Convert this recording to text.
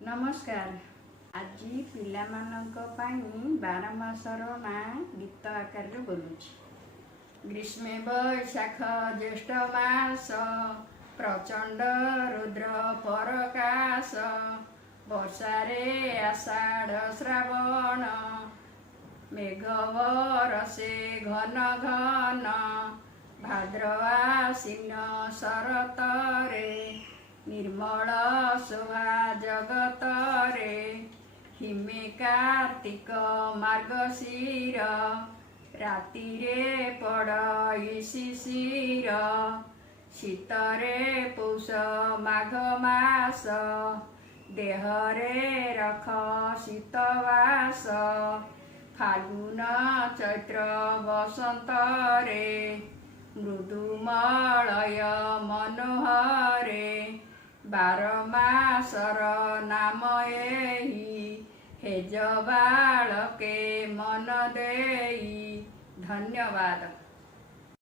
नमस्कार। आज पिलामानंक पाई 12 मासर ना गीत आकार बोलुछि। ग्रीष्मे वैशाख ज्येष्ठ मास, प्रचंड रुद्र परकाश, वर्षारे आषाढ़ श्रावण, मेघ बरसे घन घन, भाद्रवा आश्विन शरत रे, निर्मल शोभा जगत रे, हिमे कार्तिक मार्गशीर, राति रे पड़ शिशिर, शीतरे पौष माघ मास, देहरे रख शीतवास, फाल्गुन चैत्र बसंत रे, मृदुमलय मनोहरे, 12 मासर नाम एही, हेज बालके मन देई। धन्यवाद।